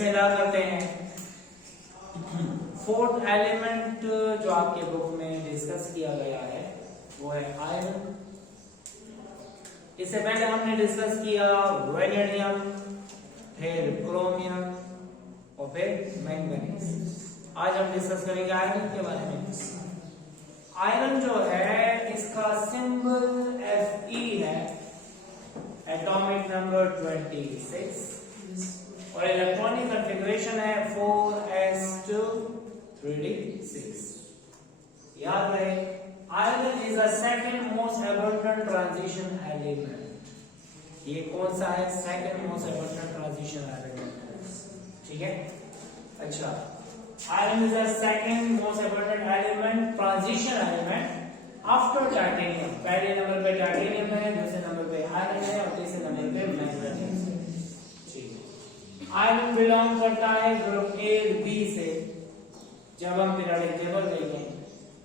बिस्मिल्लाह करते हैं। Fourth element जो आपके बुक में डिस्कस किया गया है वो है आयरन। इससे पहले हमने डिस्कस किया वेनेडियम, फिर क्रोमियम और फिर मैंगनीज। आज हम डिस्कस करेंगे आयरन के बारे में। आयरन जो है इसका सिंबल Fe है, एटॉमिक नंबर 26 और इलेक्ट्रॉनिक कॉन्फ़िगरेशन है 4s2 3d6। याद रहे, iron is the second most abundant transition element. ये कौन सा है? Second most abundant transition element. ठीक है, अच्छा, iron is the second most abundant element, transition element after titanium. पहले नंबर पे टाइटेनियम है, दूसरे नंबर पे आयरन है और तीसरे नंबर पे मैंगनीज है। ठीक है, आयरन बिलोंग करता है ग्रुप A B से। जब हम पीरियोडिक टेबल देखें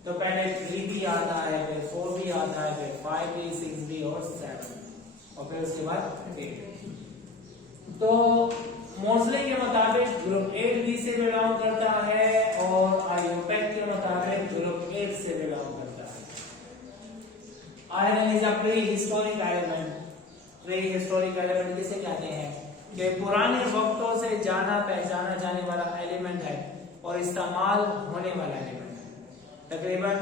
तो पहले 3b आता है, फिर 4b आता है, फिर 5b 6b और 7 और फिर उसके बाद 8। तो मोस्ले के मुताबिक ग्रुप 8b से बिलोंग करता है और आयोपेक के मुताबिक ग्रुप 8 से बिलोंग करता है। Iron is a pre historic element. Pre historic element किसे कहते हैं? कि पुराने वक्तों से जाना पहचाना जाने वाला एलिमेंट है और इस्तेमाल होने वाला एलिमेंट है। तकरीबन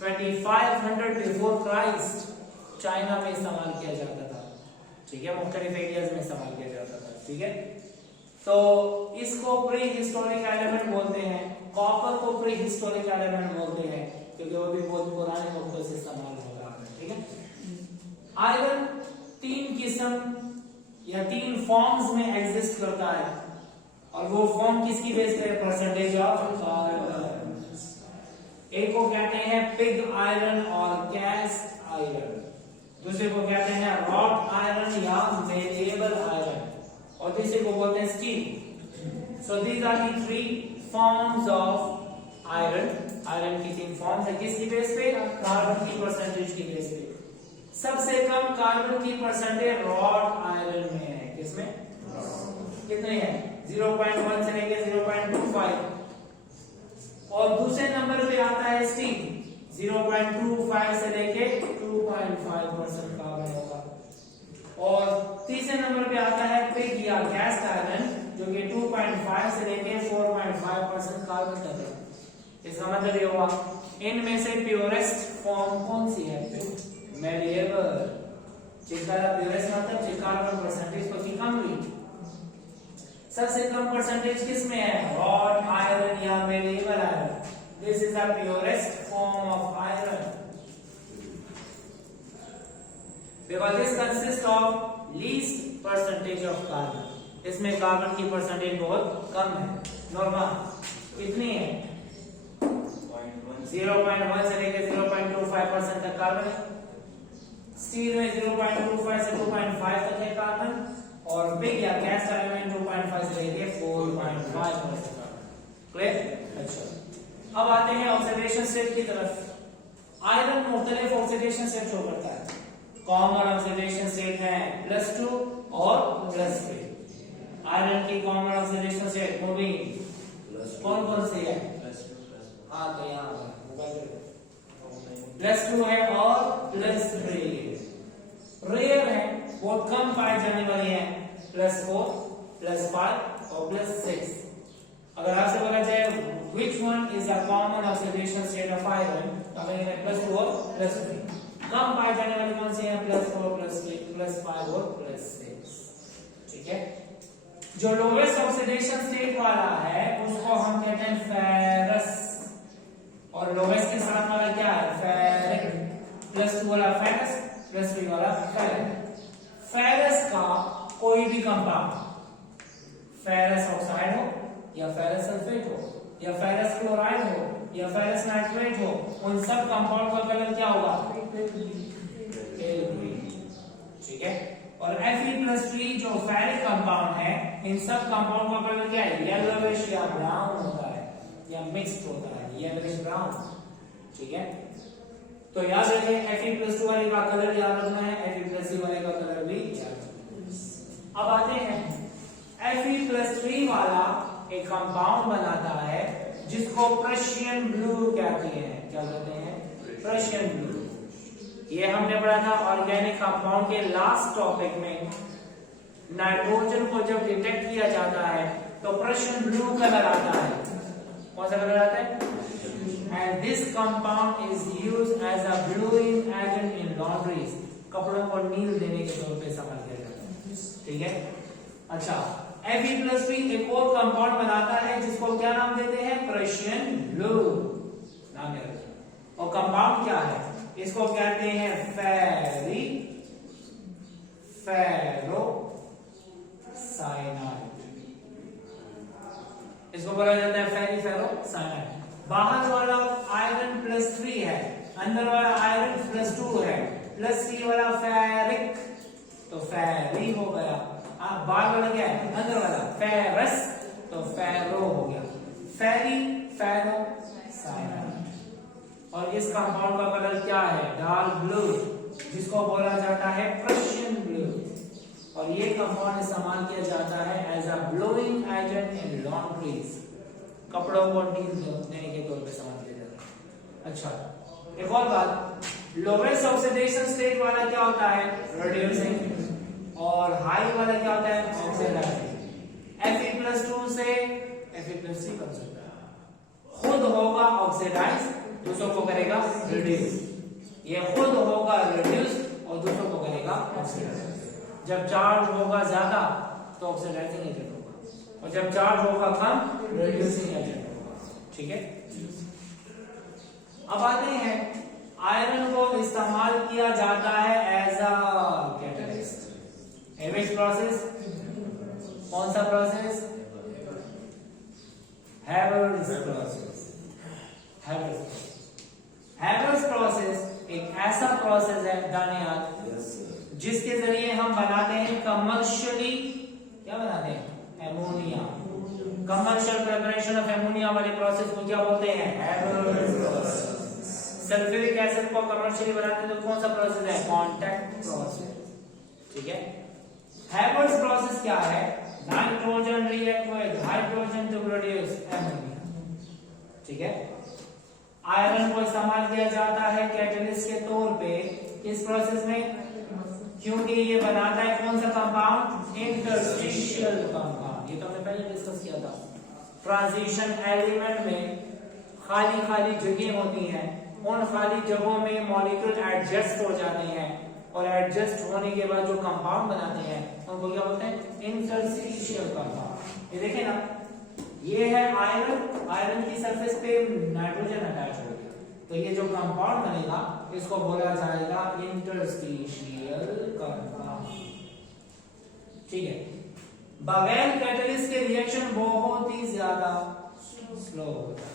2500 बिफोर क्राइस्ट चाइना में इस्तेमाल किया जाता था। ठीक है, मुख्तलिफ एरियाज में इस्तेमाल किया जाता था। ठीक है, तो इसको प्री हिस्टोरिक एलिमेंट बोलते हैं। कॉपर को प्री हिस्टोरिक एलिमेंट बोलते हैं क्योंकि वो भी बहुत पुराने वक्तों से इस्तेमाल हो रहा है। ठीक है, आयरन 3 किस्म या 3 फॉर्म्स में एग्जिस्ट करता है और वो फॉर्म किसकी बेस पे? Percentage of iron. एक को कहते हैं पिग आयरन और कैस्ट आयरन, दूसरे को कहते हैं रॉट आयरन या मेलेबल आयरन और तीसरे को बोलते हैं steel. So these are the 3 forms of iron. Iron की 3 फॉर्म्स है। किसकी बेस पे? कार्बन की परसेंटेज की बेस पे। सबसे कम कार्बन की परसेंटेज रॉट आयरन में है। किसमें? कितने हैं? 0.1 से लेके 0.25 और दूसरे नंबर पे आता है स्टील, 0.25 से लेके 2.5% कार्बन होगा और तीसरे नंबर पे आता है पिग या कैस्ट आयरन जो कि 2.5 से लेके 4.5% कार्बन तक है। इसका मतलब ये हुआ इनमें से प्योरेस्ट फॉर्म कौन सी है? मेलेबल। जिसका प्योरेस्ट मतलब जिसका कार्बन परसेंटेज तो कम हुई। सबसे कम परसेंटेज किसमें है? रॉट आयरन या malleable iron. This is the purest form of iron because this consist of least percentage of carbon. इसमें कार्बन की परसेंटेज बहुत कम है। नॉर्मल कितनी है? 0.1 से लेकर 0.25% तक कार्बन है। स्टील में 0.25 से 2.5 तक है कार्बन और पिग या कैस्ट आयरन में 2.5 से लेके 4.5% कार्बन। क्लियर? अच्छा, अब आते हैं ऑक्सीडेशन स्टेट की तरफ। आयरन मुख्तलिफ ऑक्सीडेशन स्टेट शो करता है। कॉमन ऑक्सीडेशन स्टेट है +2 और +3। आयरन की कॉमन ऑक्सीडेशन स्टेट वो भी कौन कौन सी है? हाँ, तो यहाँ +2 है और +3। रेयर है, बहुत कम पाए जाने वाली है, +4, +5 और +6। अगर आपसे बोला जाए which one is a common oxidation state of iron, तो हमें +2 और +3। कम पाए जाने वाली कौन सी है? +4, +3, +5 और +6। ठीक है, जो लोवेस्ट ऑक्सीडेशन स्टेट वाला है उसको हम कहते हैं फेरस और लोवेस्ट के साथ वाला क्या है? फेरिक। +2 वाला फेरस, +3 वाला फेरिक। फेरस का कोई भी कंपाउंड, फेरस ऑक्साइड हो या फेरस सल्फेट हो या फेरस क्लोराइड हो या फेरस नाइट्रेट हो, उन सब कंपाउंड का कलर क्या होगा? पेल ग्रीन। ठीक है, और Fe+3 जो फेरिक कंपाउंड है, इन सब कंपाउंड का कलर क्या है? येलोइश या ब्राउन होता है या मिक्स्ड होता है, येलोइश ब्राउन। ठीक है, तो याद रखिए Fe+2 वाले का कलर याद रखना है, Fe+3 वाले का कलर भी याद रखना है। अब आते हैं Fe+3 वाला एक कंपाउंड बनाता है जिसको प्रशियन ब्लू कहते हैं। क्या कहते हैं? Prussian blue. ये हमने पढ़ा था ऑर्गेनिक कंपाउंड के लास्ट टॉपिक में। नाइट्रोजन को जब डिटेक्ट किया जाता है तो प्रशियन ब्लू कलर आता है। कौन सा कलर आता है? And this compound is used as a bluing agent in laundries. कपड़ों को नील देने के तौर पे इस्तेमाल किया जाता है। ठीक है। अच्छा, Fe+3 एक और कंपाउंड बनाता है जिसको क्या नाम देते हैं? प्रशियन ब्लू नाम है। और कंपाउंड क्या है? इसको कहते हैं फेरिफेरोसाइनाइड। इसको बोला जाता है फेरिफेरोसाइनाइड। बाहर वाला Iron+3 है, अंदर वाला Iron+2 है, +3 वाला फेरिक, तो फेरी हो गया। बाहर वाला क्या है? अंदर वाला फेरस, तो फेरो हो गया। फेरिफेरोसाइनाइड। और इस कंपाउंड का कलर क्या है? डार्क ब्लू, जिसको बोला जाता है प्रशियन ब्लू। और ये कंपाउंड इस्तेमाल किया जाता है as a bluing agent in laundries. कपड़ों को नील देने के तौर पे इस्तेमाल किया जाता है। अच्छा, एक और बात, लोवेस्ट ऑक्सीडेशन स्टेट वाला क्या होता है? रिड्यूसिंग। और हाई वाला क्या होता है? ऑक्सीडाइजिंग। Fe+2 से Fe+3 बन सकता है। खुद होगा ऑक्सीडाइज, दूसरों को करेगा रिड्यूस। ये खुद होगा रिड्यूस और दूसरों को करेगा ऑक्सीडाइज। जब चार्ज होगा ज्यादा तो ऑक्सीडाइजिंग एजेंट होगा, और जब चार्ज होगा कम रिड्यूसिंग एजेंट होगा। ठीक है। अब आते हैं, आयरन को इस्तेमाल किया जाता है as a catalyst. Which process? कौन सा process? Haber's process. Haber's process एक ऐसा प्रोसेस है दानियाल, जिसके जरिए हम बनाते हैं कमर्शियली, क्या बनाते हैं? Ammonia. Commercial preparation of ammonia वाले प्रोसेस को क्या बोलते हैं? Haber's process. सल्फ्यूरिक एसिड को कमर्शियली बनाते हैं तो कौन सा प्रोसेस है? Contact process. ठीक है। हैवर्स प्रोसेस क्या है? Nitrogen react with hydrogen to produce ammonia. ठीक है। आयरन को इस्तेमाल किया जाता है कैटलिस्ट के तौर पे इस प्रोसेस में, क्योंकि ये बनाता है कौन सा कंपाउंड? Interstitial compound. ये तो हमने पहले डिस्कस किया था। ट्रांजिशन एलिमेंट में खाली खाली जगह होती हैं, उन खाली जगहों में मॉलिक्यूल एडजस्ट हो जाते हैं, और एडजस्ट होने के बाद जो कंपाउंड बनाते हैं उनको क्या बोलते हैं? Interstitial compound. ये देखें ना, ये है आयरन, आयरन की सरफेस पे नाइट्रोजन अटैच हो गया, तो ये जो कंपाउंड बनेगा इसको बोला जाएगा इंटरस्टिशियल कंपाउंड। ठीक है। बगैर कैटलिस्ट के रिएक्शन बहुत ही ज्यादा स्लो होता है।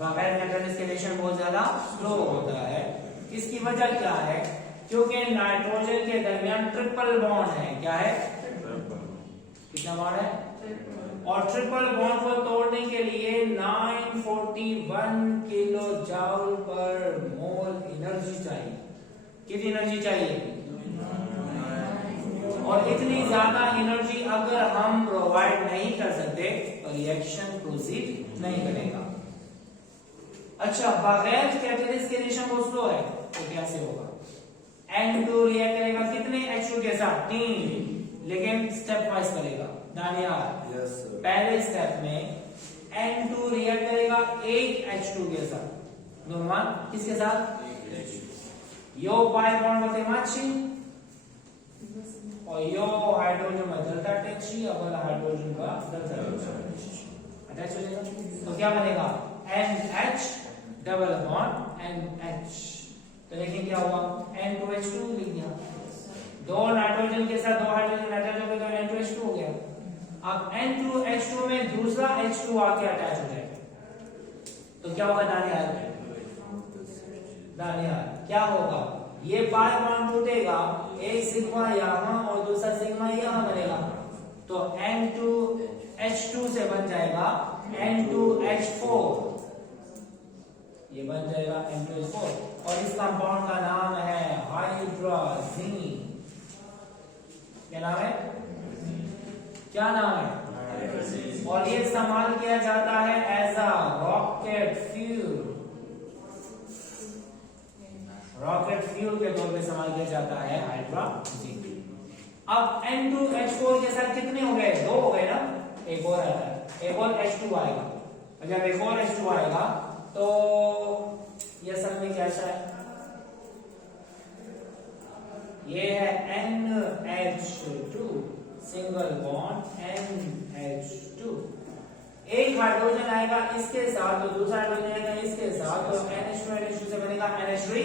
बगैर कैटलिस्ट के रिएक्शन बहुत ज्यादा स्लो होता है। इसकी वजह क्या है? क्योंकि नाइट्रोजन के दरमियान ट्रिपल बॉन्ड है। क्या है? कितना बॉन्ड है? और ट्रिपल बॉन्ड को तोड़ने के लिए 941 किलो जूल पर मोल एनर्जी चाहिए। कितनी एनर्जी चाहिए? और इतनी ज्यादा एनर्जी अगर हम प्रोवाइड नहीं कर सकते तो रिएक्शन प्रोसीड नहीं करेगा। अच्छा, बगैर कैटलिस्ट के रिएक्शन बहुत स्लो है तो कैसे होगा? N2 रिएक्ट करेगा कितने H2 के साथ? 3, लेकिन स्टेप वाइज करेगा। दानियाल, पहले स्टेप में N2 रिएक्ट करेगा एक H2 के साथ। नॉर्मल किसके साथ? यो पाई बॉन्ड होते माची और यो हाइड्रोजन में डेल्टा अटैची, और वाला हाइड्रोजन का डेल्टा अटैच हो जाएगा, तो क्या बनेगा? NH double bond NH। तो देखिए क्या हुआ? N2H2 लिख दिया। दो नाइट्रोजन के साथ दो हाइड्रोजन अटैच हो गए तो N2H2 हो गया। अब N2H2 में दूसरा H2 आके अटैच हो जाएगा, तो क्या होगा दानियाल? क्या होगा? ये पाई बॉन्ड टूटेगा, एक सिग्मा यहां और दूसरा सिग्मा यहां बनेगा, तो N2H2 से बन जाएगा N2H4। ये बन जाएगा N2H4, और इस कंपाउंड का नाम है हाइड्राजीन। क्या नाम है? क्या नाम है? और ये इस्तेमाल किया जाता है as a rocket fuel, rocket fuel के तौर पे इस्तेमाल किया जाता है हाइड्रोजन। अब N2H4 के साथ कितने हो गए? 2 हो गए ना, एक और आता है, एक और H2 आएगा। जब एक और H2 आएगा तो ये सब में कैसा है? ये है NH2 सिंगल बॉन्ड NH2। एक हाइड्रोजन आएगा इसके साथ तो दूसरा हाइड्रोजन आएगा इसके साथ, तो NH2 से बनेगा NH3।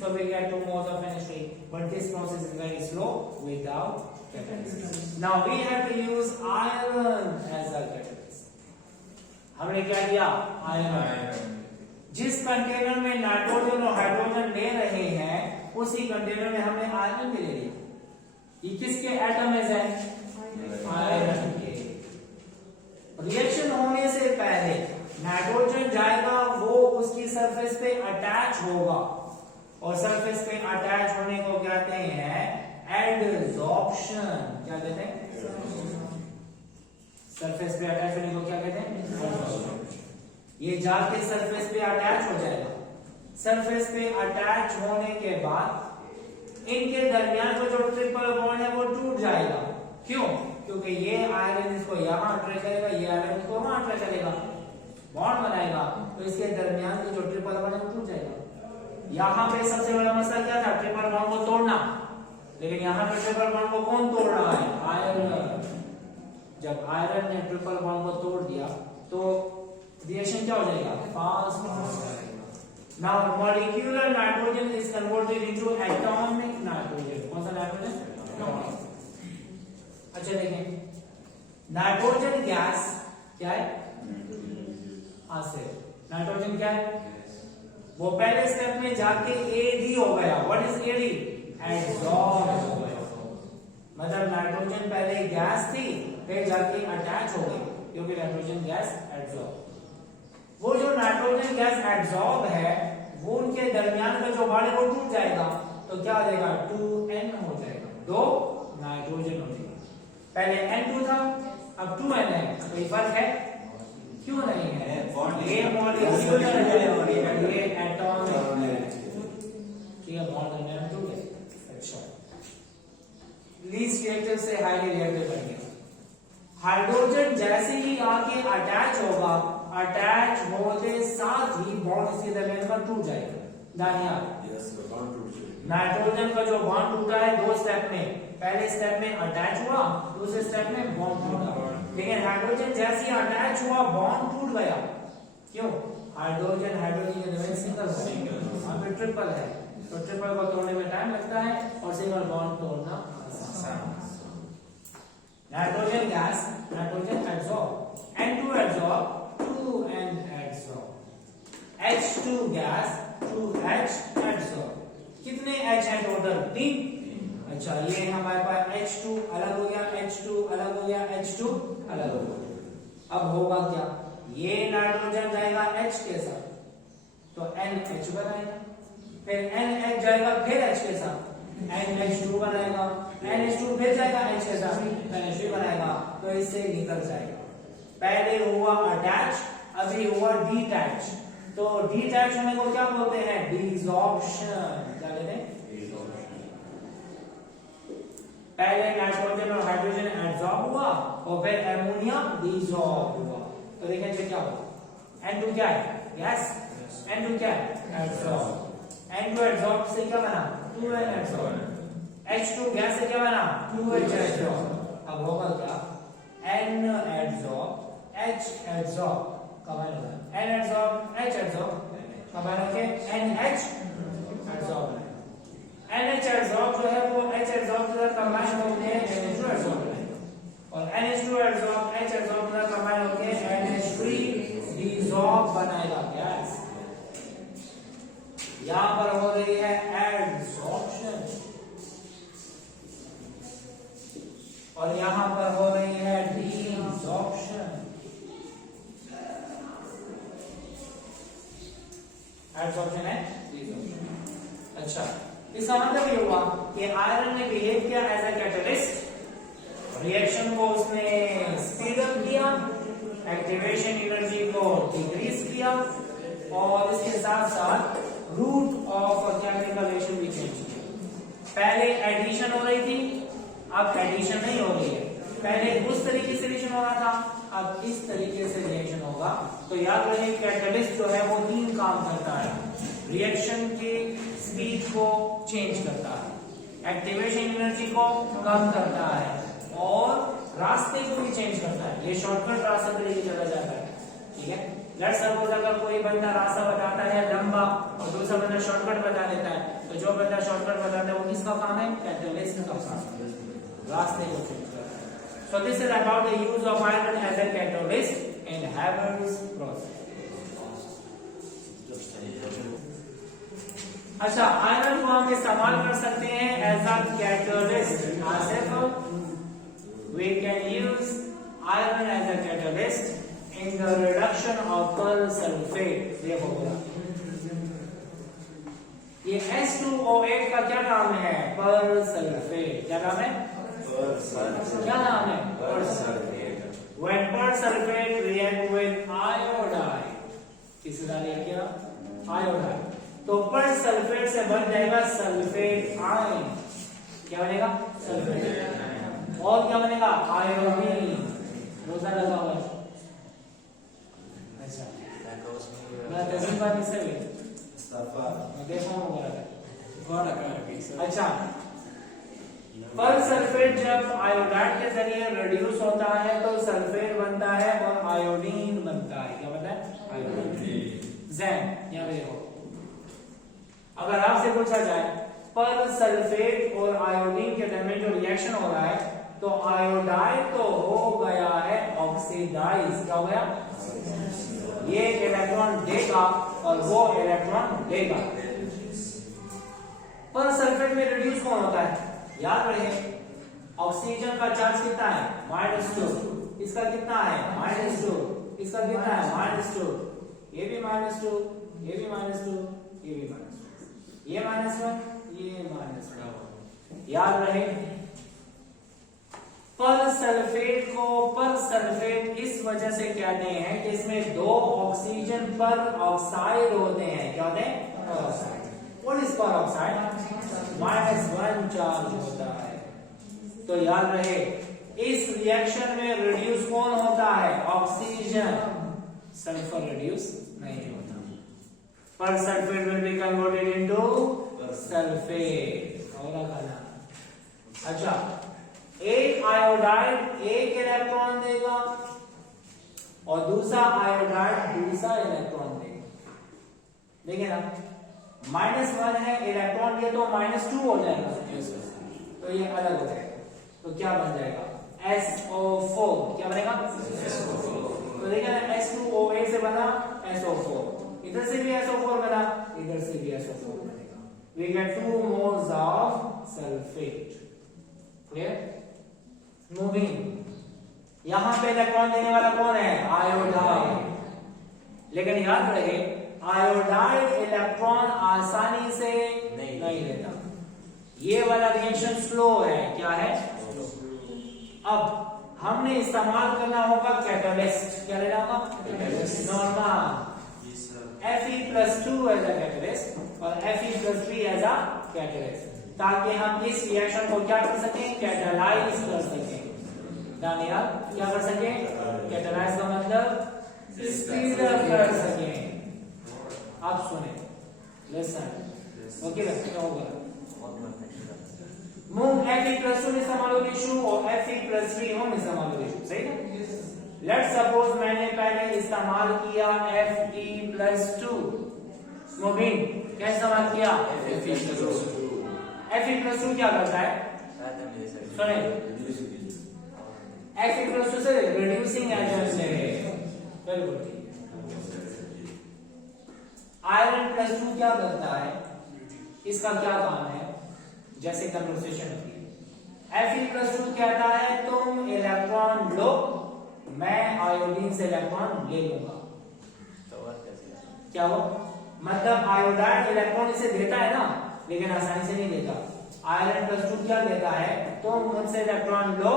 So we get 2 moles of NH3, but this process is very slow without catalyst. Now we have to use iron as a catalyst. हमने क्या किया? आयरन। जिस कंटेनर में नाइट्रोजन और हाइड्रोजन ले रहे हैं उसी कंटेनर में हमने आयरन भी ले लिया। ये किसके एटम्स हैं? आयरन के। रिएक्शन होने से पहले नाइट्रोजन जाएगा, वो उसकी सरफेस पे अटैच होगा, और सरफेस पे अटैच होने को कहते हैं एडसॉर्प्शन। क्या कहते हैं? सरफेस पे अटैच होने को क्या कहते हैं? एडसॉर्प्शन। ये जाके सरफेस पे अटैच हो जाएगा। सरफेस पे अटैच होने के बाद इनके दरमियान का जो ट्रिपल बॉन्ड है वो टूट जाएगा। क्यों? क्योंकि ये आयरन इसको यहां अट्रैक्ट करेगा, ये आयरन इसको वहां अट्रैक्ट करेगा, बॉन्ड बनाएगा, तो इसके दरमियान का जो ट्रिपल बॉन्ड है वो टूट जाएगा। यहां पे सबसे बड़ा मसला क्या था? ट्रिपल बॉन्ड को तोड़ना। लेकिन यहां पे ट्रिपल बॉन्ड को कौन तोड़ रहा है? आयरन। जब आयरन ने ट्रिपल बॉन्ड को तोड़ दिया तो रिएक्शन क्या हो जाएगा? फास्ट हो जाएगा। Now molecular nitrogen is converted into atomic nitrogen. कौन सा नाइट्रोजन? अच्छा देखें, नाइट्रोजन गैस क्या है? हाँ से नाइट्रोजन क्या है? वो पहले स्टेप में जाके एडी हो गया। What is AD? एडसॉर्ब हो गया। मतलब नाइट्रोजन पहले गैस थी, फिर जाके अटैच हो गई, क्योंकि नाइट्रोजन गैस एडसॉर्ब। वो जो नाइट्रोजन गैस एडसॉर्ब है वो उनके दरमियान का जो बॉन्ड है वो टूट जाएगा, तो क्या हो जाएगा? 2N हो जाएगा, 2 नाइट्रोजन हो जाएगा। पहले N2 था, अब 2N है। कोई फर्क है? क्यों नहीं है? ये मॉलिक्यूलर है, ये एटॉमिक है। ठीक है, बॉन्ड दरमियान टूट गया। अच्छा, लीस्ट रिएक्टिव से हाईली रिएक्टिव बन गया। हाइड्रोजन जैसे ही आके अटैच होगा, अटैच होते साथ ही बॉन्ड इसके दरमियान का टूट जाएगा। दानिया, नाइट्रोजन का जो बॉन्ड टूटा है 2 स्टेप में, पहले स्टेप में अटैच हुआ, दूसरे स्टेप में बॉन्ड टूटा। लेकिन हाइड्रोजन जैसे ही अटैच हुआ बॉन्ड टूट गया। क्यों? हाइड्रोजन के दरमियान सिंगल, यहाँ पे ट्रिपल है, तो ट्रिपल को तोड़ने में टाइम लगता है और सिंगल बॉन्ड तोड़ना आसान। Nitrogen gas, nitrogen adsorb, N2 adsorb, 2N adsorb, H2 gas, 2H adsorb. कितने H है टोटल? 3। अच्छा, ये हमारे पास H2 अलग हो गया, H2 अलग हो गया, H2 अलग हो गया। अब होगा क्या? ये नाइट्रोजन जाएगा H के साथ, तो NH बनाएगा, फिर NH जाएगा फिर H के साथ, NH2 बनाएगा, NH2 फिर जाएगा H के साथ, NH3 बनाएगा, तो इससे निकल जाएगा। पहले हुआ अटैच, अभी हुआ डिटैच। तो डिटैच होने को क्या बोलते हैं? डिसॉर्प्शन। क्या कहते हैं? पहले नाइट्रोजन और हाइड्रोजन एडसॉर्ब हुआ और फिर अमोनिया डिसॉर्ब हुआ। तो देखें क्या हुआ? N2 क्या है? गैस। N2 क्या है? एडसॉर्ब। N2 एडसॉर्ब से क्या बना? 2N adsorb. H2 गैस से क्या बना? 2H एडसॉर्ब। अब होगा क्या? N एडसॉर्ब, H एडसॉर्ब, कंबाइन होगा N एडसॉर्ब, H एडसॉर्ब, कंबाइन होके NH एडसॉर्ब। NH एडसॉर्ब जो है वो H एडसॉर्ब के साथ कंबाइन होके NH2 एडसॉर्ब, और NH2 एडसॉर्ब H एडसॉर्ब के साथ कंबाइन होके NH3 डिसॉर्ब बनाएगा गैस। यहां पर हो रही है एडसॉर्प्शन और यहां पर हो रही है डिसॉर्प्शन। एडसॉर्प्शन है डिसॉर्प्शन। अच्छा, इसका मतलब ये हुआ कि आयरन ने बिहेव किया एज अ कैटलिस्ट रिएक्शन को उसने स्पीड अप किया, एक्टिवेशन एनर्जी को डिक्रीज किया, और इसके साथ साथ रूट ऑफ केमिकल रिएक्शन भी चेंज किया। पहले एडिशन हो रही थी, अब एडिशन नहीं हो रही है। पहले उस तरीके से रिएक्शन हो रहा था, अब इस तरीके से रिएक्शन होगा। तो याद रहे कैटलिस्ट जो है वो 3 काम करता है। रिएक्शन के स्पीड को चेंज करता है, एक्टिवेशन एनर्जी को कम करता है, और रास्ते को भी चेंज करता है। ये शॉर्टकट रास्ते पे लेके चला जाता है, ठीक है। लेट्स सपोज अगर कोई बंदा रास्ता बताता है लंबा और दूसरा बंदा शॉर्टकट बता देता है, तो जो बंदा शॉर्टकट बताता है वो किसका काम है? कैटलिस्ट का काम है, रास्ते को चेंज करता है। So this is about the use of iron as a catalyst in Haber's process. अच्छा, आयरन को हम इस्तेमाल कर सकते हैं as a catalyst. Asif, we can use iron as a catalyst in the reduction of pearl sulfate। ये हो गया। ये H2O8 का क्या नाम है? pearl sulfate। क्या नाम है? क्या नाम है? pearl sulfate। When pearl sulfate react with iodine, किसके साथ रिएक्ट किया? आयोडाइन। तो pearl sulfate से बन जाएगा सल्फेट आयन। क्या बनेगा? सल्फेट। और क्या बनेगा? आयोडीन। रोजा लगा हुआ है। अच्छा, मैं तस्वीर बात इससे भी देखो अच्छा, पर सल्फेट जब आयोडाइड के जरिए रिड्यूस होता है तो सल्फेट बनता है और आयोडीन बनता है। क्या बनता है? आयोडीन। जैन यहाँ पे देखो, अगर आपसे पूछा जाए पर सल्फेट और आयोडीन के दरमियान जो रिएक्शन हो रहा है, तो आयोडाइड तो हो गया है ऑक्सीडाइज। क्या हो गया? ये इलेक्ट्रॉन देगा और वो इलेक्ट्रॉन देगा। पर सल्फेट में रिड्यूस कौन होता है? याद रहे, ऑक्सीजन का चार्ज कितना है? -2। इसका कितना है? -2। इसका कितना है? -2। ये भी -2, ये भी -2, ये भी -2, ये -1, ये -1। याद रहे, पर सल्फेट को पर सल्फेट इस वजह से कहते हैं कि इसमें 2 ऑक्सीजन पर ऑक्साइड होते हैं। क्या होते हैं? पर ऑक्साइड। What is पर ऑक्साइड? -1 चार्ज होता है। तो याद रहे, इस रिएक्शन में रिड्यूस कौन होता है? ऑक्सीजन। सल्फर रिड्यूस नहीं होता। पर sulphate will be converted into sulphate. और खाना। अच्छा, एक आयोडाइड एक इलेक्ट्रॉन देगा और दूसरा आयोडाइड दूसरा इलेक्ट्रॉन देगा। देखिए ना, -1 है, इलेक्ट्रॉन दिया तो -2 हो जाएगा, तो ये अलग हो जाएगा। तो क्या बन जाएगा? SO4। क्या बनेगा? SO4। तो देखिए ना, H2O8 से बना SO4, इधर से भी SO4 बना, इधर से भी SO4 बनेगा। We get 2 moles of sulfate। Clear? Moving. यहां पे इलेक्ट्रॉन देने वाला कौन है? आयोडाइड। लेकिन याद रहे, आयोडाइड इलेक्ट्रॉन आसानी से नहीं देता। ये वाला रिएक्शन स्लो है। क्या है? अब हमने इस्तेमाल करना होगा कैटलिस्ट। क्या लेना होगा? Normal Fe+2 as a catalyst और Fe+3 एज अ कैटलिस्ट, ताकि हम इस रिएक्शन को क्या कर सकें? कैटलाइज कर सकें। दानियाल, क्या कर सकें? कैटलाइज का मतलब स्पीड अप कर सकें। आप सुने, लिसन। ओके, क्या होगा? मूव Fe+2 में समालो इशू और Fe+3 होम में समालो इशू। सही है? लेट्स सपोज मैंने पहले इस्तेमाल किया Fe+2। मूविंग क्या इस्तेमाल किया? Fe+2 क्या करता है? सुने, Fe+2 से रिड्यूसिंग एजेंट है। बिल्कुल। Iron+2 क्या करता है? इसका क्या काम है? जैसे कन्वर्सेशन होती है, Fe+2 कहता है तुम इलेक्ट्रॉन लो, मैं आयोडीन से इलेक्ट्रॉन ले लूंगा। क्या हो? मतलब आयोडाइड इलेक्ट्रॉन इसे देता है ना, लेकिन आसानी से नहीं देता। Iron+2 क्या देता है? तुम मुझसे इलेक्ट्रॉन लो,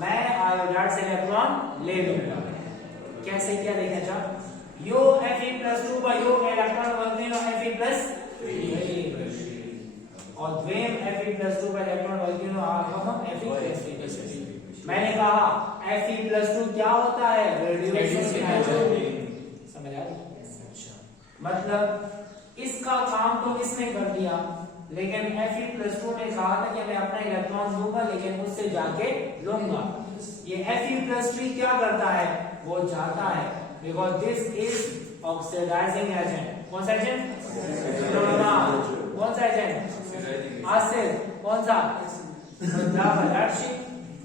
मैं आयोडाइड से इलेक्ट्रॉन ले लूंगा। कैसे क्या देखा जा यो Fe+2 by yo electron volcano Fe+3 और द्वेम Fe+2 by इलेक्ट्रॉन वल्केनो हम Fe+3। मैंने कहा Fe+2 क्या होता है? रेडिएशन। समझ आ रही? मतलब इसका काम तो इसने कर दिया, लेकिन Fe+2 ने कहा था कि मैं अपना इलेक्ट्रॉन दूंगा लेकिन उससे जाके लूंगा। ये Fe+3 क्या करता है? वो जाता है, because this is oxidising agent. कौन सा एजेंट? कौन सा एजेंट? एसिड। कौन सा?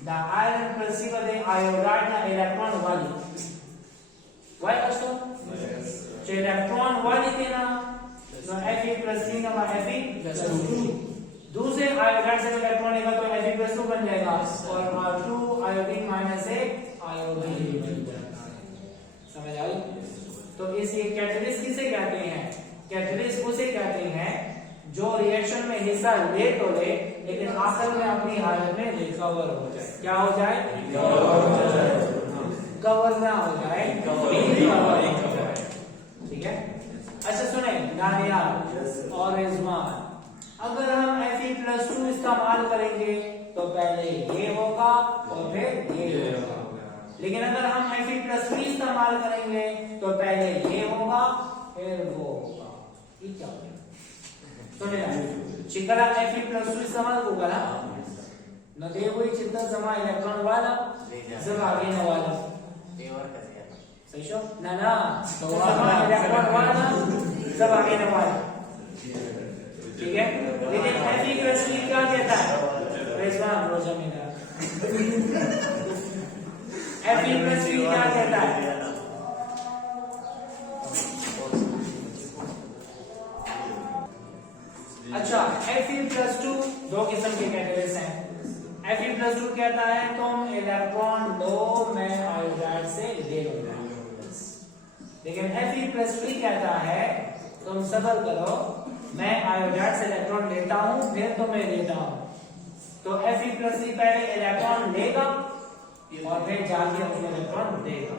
the iron receiver the iodide na electron wali why also so electron wali देना तो Fe+3 ना Fe+2 दूसरे आयोडाइड से इलेक्ट्रॉन लेगा तो Fe+2 बन जाएगा और R2 आयोडीन माइनस एक आयोडीन बन जाता है। समझ आई? तो इस ये कैटलिस्ट किसे कहते हैं? कैटलिस्ट उसे कहते हैं जो रिएक्शन में हिस्सा ले तो ले लेकिन आखिर में अपनी हालत में रिकवर हो जाए। क्या हो जाए? कवर ना हो जाए, ठीक है। अच्छा सुने दानियाल और रिजवान, अगर हम Fe+2 इस्तेमाल करेंगे तो पहले ये होगा और फिर ये होगा, लेकिन अगर हम Fe+3 इस्तेमाल करेंगे तो पहले ये होगा फिर वो होगा। ये क्या होगा? सुने चिकला Fe+2 इस्तेमाल होगा ना न दे हुई चित्त जमा इलेक्ट्रॉन वाला जब आगे न वाला सही शो ना ना तो इलेक्ट्रॉन वाला जब आगे न वाला, ठीक है। लेकिन Fe+3 क्या कहता है? रिजवान रोजा मेरा Fe+3 क्या कहता है? अच्छा Fe+2 दो किस्म के कैटलिस्ट हैं। Fe+2 कहता है तुम इलेक्ट्रॉन लो मैं आयोडाइड से ले लूंगा, लेकिन Fe+3 कहता है तुम सब्र करो मैं आयोडाइड से इलेक्ट्रॉन लेता हूं फिर तुम्हें देता हूं। तो Fe+3 पहले इलेक्ट्रॉन लेगा और फिर जाके अपने इलेक्ट्रॉन देगा।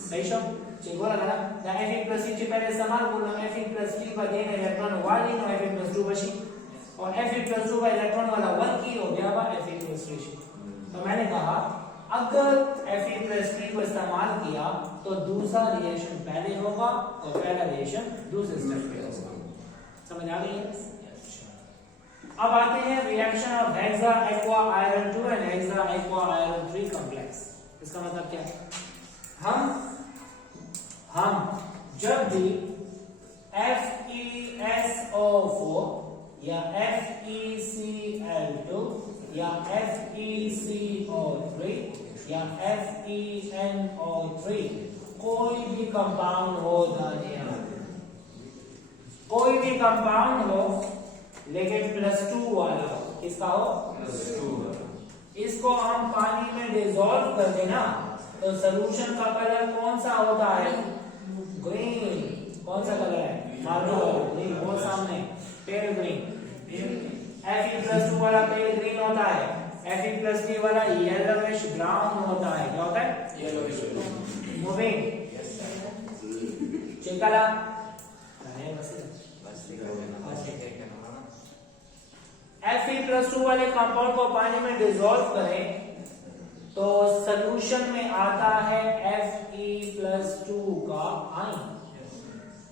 सही शो चेको लगा ना Fe+3 ची पहले इस्तेमाल बोलना Fe+3 पर देना इलेक्ट्रॉन वाली नो Fe+2 बची और Fe+2 का इलेक्ट्रॉन वाला 1 की हो गया वा Fe+3। तो मैंने कहा अगर Fe+3 को इस्तेमाल किया तो दूसरा रिएक्शन पहले होगा और पहला रिएक्शन दूसरे स्टेप पे होगा। समझ आ गई है? अब आते हैं reaction of hexa aqua iron 2 and hexa aqua iron 3 complex. इसका मतलब क्या है? हम जब भी FeSO4 या FeCl2 या FeCO3 या FeNO3 कोई भी कंपाउंड हो दानिया, कोई भी कंपाउंड हो लेकिन +2 वाला हो, किसका हो? +2। इसको हम पानी में डिसॉल्व कर देना तो सॉल्यूशन का कलर कौन सा होता है? ग्रीन। कौन सा कलर है? मार्को ग्रीन, वो सामने पेल ग्रीन। Fe+2 वाला पेल ग्रीन होता है, Fe+3 वाला येलोइश ब्राउन होता है। क्या होता है? येलोइश। मूविंग चिकला Fe+2 वाले कंपाउंड को पानी में डिसॉल्व करें तो सॉल्यूशन में आता है Fe+2 का आयन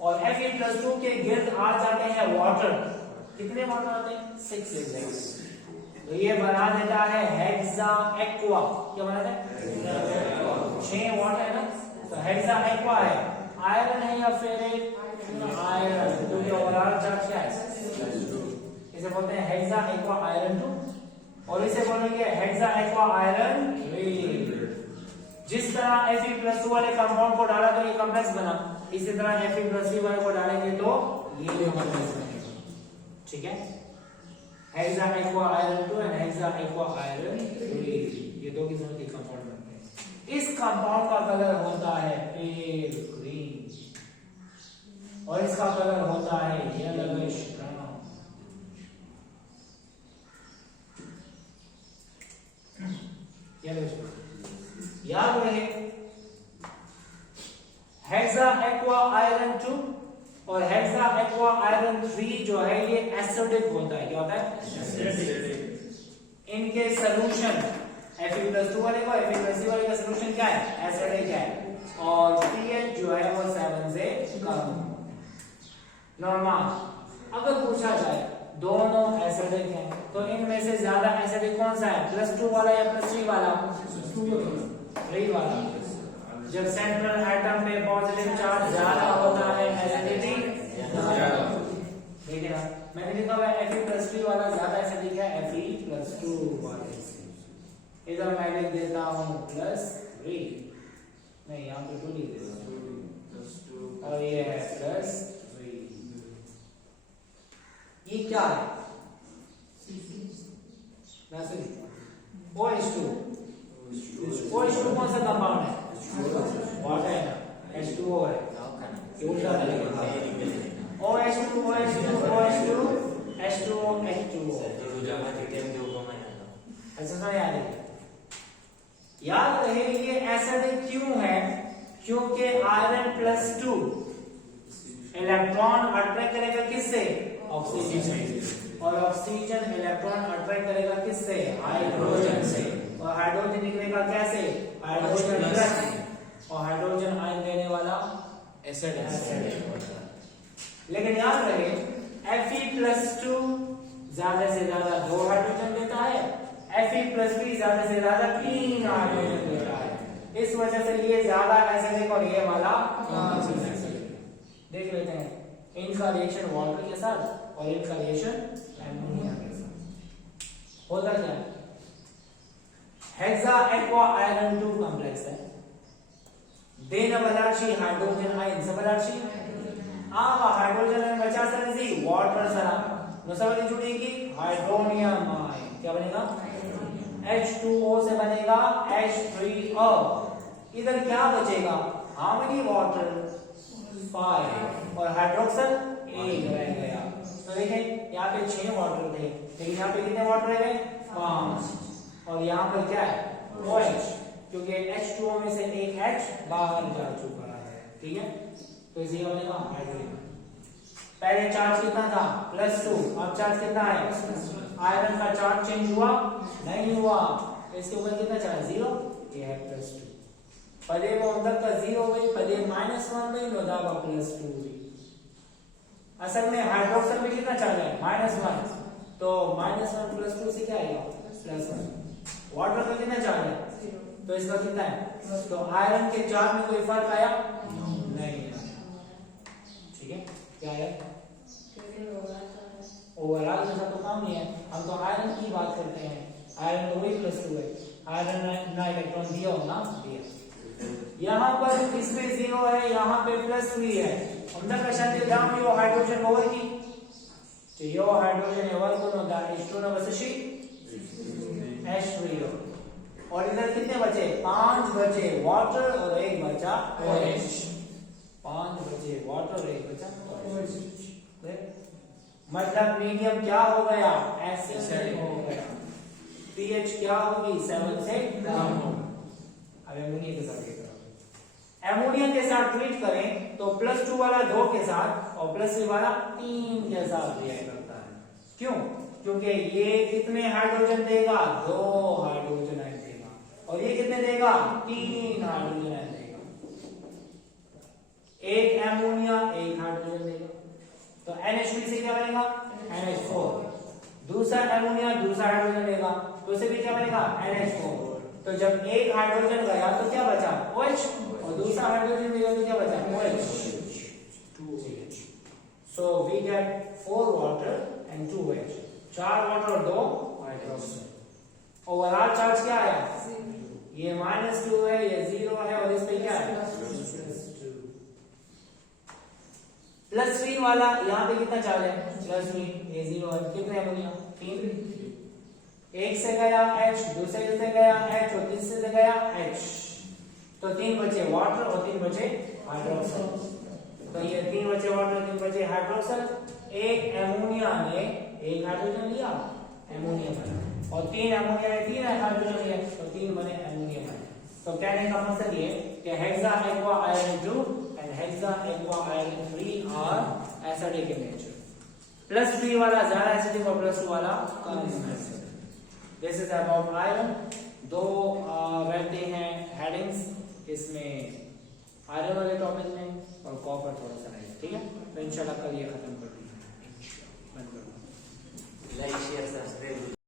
और Fe+2 के गिर्द आ जाते हैं वाटर। कितने वाटर आते हैं? 6। तो ये बना देता है हेक्सा एक्वा। क्या बना है? 6 वाटर है ना, तो हेक्सा एक्वा है। आयरन है या फेरेट? आयरन, क्योंकि ओवरऑल चार्ज क्या है? इसे बोलते हैं हेक्सा एक्वा आयरन 2 और इसे बोलेंगे हेक्सा एक्वा आयरन 3। जिस तरह Fe+2 वाले कंपाउंड को डाला तो ये कॉम्प्लेक्स बना, इसी तरह Fe+3 वाले को डालेंगे तो ये कॉम्प्लेक्स बनेगा। ठीक है, hexa aqua iron 2 and hexa aqua iron 3 ये दो किस्म के कंपाउंड बनते हैं। इस कंपाउंड का कलर होता है पेल ग्रीन और इसका कलर होता है येलोइश ब्राउन। येलोइश याद रहे हेक्सा एक्वा आयरन 2 और हेक्सा एक्वा आयरन 3 जो है ये एसिडिक होता है। क्या होता है? एसिडिक। इनके सॉल्यूशन Fe+2 वाले का Fe+3 वाले का सॉल्यूशन क्या है? एसिडिक है और pH जो है वो 7 से कम। नॉर्मल अगर पूछा जाए दोनों एसिडिक हैं तो इनमें से ज्यादा एसिडिक कौन सा है? +2 वाला या +3 वाला? 3 वाला। जब सेंट्रल एटम पे पॉजिटिव चार्ज ज्यादा होता है एसिडिटी ज्यादा। ठीक है ना, मैंने लिखा हुआ है Fe+3 वाला ज्यादा एसिडिक है Fe+2 वाले से। इधर मैं लिख देता हूं +3, नहीं यहाँ पे 2 लिख देता और ये है +3। ये क्या है? OH2। OH2 कौन सा कंपाउंड है? वाटर है ना, H2O है। उल्टा लगेगा OH2 OH2 OH2 H2O H2O। ऐसा समझ आ रही है? याद रहे ये एसिडिक क्यों है? क्योंकि आयरन +2 इलेक्ट्रॉन अट्रैक्ट करेगा किससे? ऑक्सीजन से, और ऑक्सीजन इलेक्ट्रॉन अट्रैक्ट करेगा किससे? हाइड्रोजन से, और हाइड्रोजन निकलेगा कैसे? हाइड्रोजन प्लस, और हाइड्रोजन आयन देने वाला एसिड है। लेकिन याद रहे Fe+2 ज्यादा से ज्यादा 2 हाइड्रोजन देता है, Fe+3 ज्यादा से ज्यादा 3 हाइड्रोजन देता है। इस वजह से ये ज्यादा एसिडिक और ये वाला कम एसिडिक। देख लेते हैं इनका रिएक्शन वाटर के साथ और इनका रिएक्शन एमोनिया के साथ होता क्या है? हेक्सा एक्वा आयरन 2 कॉम्प्लेक्स है। देना बलाची हाइड्रोजन आयन सबलाची आवा हाइड्रोजन आयन बचा सनजी वाटर सरा नसवली जुड़ेगी हाइड्रोनियम आयन। क्या बनेगा? H2O से बनेगा H3O। इधर क्या बचेगा? How many water? 5 और हाइड्रोक्सल 1 रह गया। तो देखें यहाँ पे 6 वाटर थे लेकिन यहाँ पे कितने वाटर रह गए? 5। और यहाँ पे क्या है? OH, क्योंकि H2O में से एक H बाहर जा चुका है। ठीक है, तो इसी बनेगा हाइड्रोजन। पहले चार्ज कितना था? +2, अब चार्ज कितना है? आयरन का चार्ज चेंज हुआ? नहीं हुआ। इसके ऊपर कितना चार्ज? 0। ये है +2। पदे वो अंदर का 0 गई, पदे -1 गई, नोदाबा +2 गई। असल में हाइड्रोक्साइड में कितना चार्ज है? -1। तो -1 +2 से क्या आएगा? +1। वाटर का कितना चार्ज है? 0। तो इसका कितना है? तो आयरन के चार्ज में कोई फर्क आया? नहीं आया। ठीक है, क्या है? ओवरऑल जैसा तो काम नहीं है, हम तो आयरन की बात करते हैं। आयरन तो वही +2 है, आयरन ना इलेक्ट्रॉन दिया हो ना दिया। यहाँ पर इसमें 0 है, यहाँ पे +3 है। अंदर का शर्त दाम यो हाइड्रोजन ओवर की तो यो हाइड्रोजन ओवर को नो दा H2 ना बसशी H3O। और इधर कितने बचे? 5 बचे वाटर और 1 बचा OH। 5 बचे वाटर और 1 बचा OH। मतलब मीडियम क्या हो गया? एसिडिक हो गया। pH क्या होगी? 7 से कम हो। अब एमोनिया के साथ एमोनिया के साथ ट्रीट करें तो +2 वाला 2 के साथ और +3 वाला 3 के साथ रिएक्ट करता है। क्यों? क्योंकि ये कितने हाइड्रोजन देगा? 2 हाइड्रोजन आयन देगा, और ये कितने देगा? 3 हाइड्रोजन आयन देगा। एक एमोनिया 1 हाइड्रोजन देगा, तो NH3 से क्या बनेगा? NH4। दूसरा एमोनिया दूसरा हाइड्रोजन देगा, तो उसे भी क्या बनेगा? NH4। तो जब एक हाइड्रोजन गया तो क्या बचा? OH, और दूसरा हाइड्रोजन दिया तो क्या बचा? OH 2OH। So we get 4 water and 2 OH। 4 water और 2 हाइड्रोजन। ओवरऑल चार्ज क्या आया? ये -2 है, ये 0 है, और इस पे क्या है? +3 वाला यहाँ पे कितना चार्ज है? +3, ये 0 है। कितने एमोनिया? 3। एक से गया H, दूसरे से गया H, और तीसरे से गया H, तो 3 बचे वाटर और 3 बचे हाइड्रोक्साइड। तो ये 3 बचे वाटर 3 बचे हाइड्रोक्साइड। एक एमोनिया ने 1 हाइड्रोजन लिया, एमोनिया बना, और 3 एमोनिया ने 3 हाइड्रोजन लिया, तो 3 बने एमोनिया बने। तो कहने का मकसद ये कि hexa aqua iron 2 and hexa aqua iron 3 are acidic in nature. Plus 3 वाला ज्यादा एसिडिक और प्लस 2 वाला कम acidic. This is about iron. दो रहते हैं हेडिंग्स इसमें आयरन वाले टॉपिक में और कॉपर थोड़ा सा रहेगा, ठीक है। तो इंशाल्लाह कल ये खत्म कर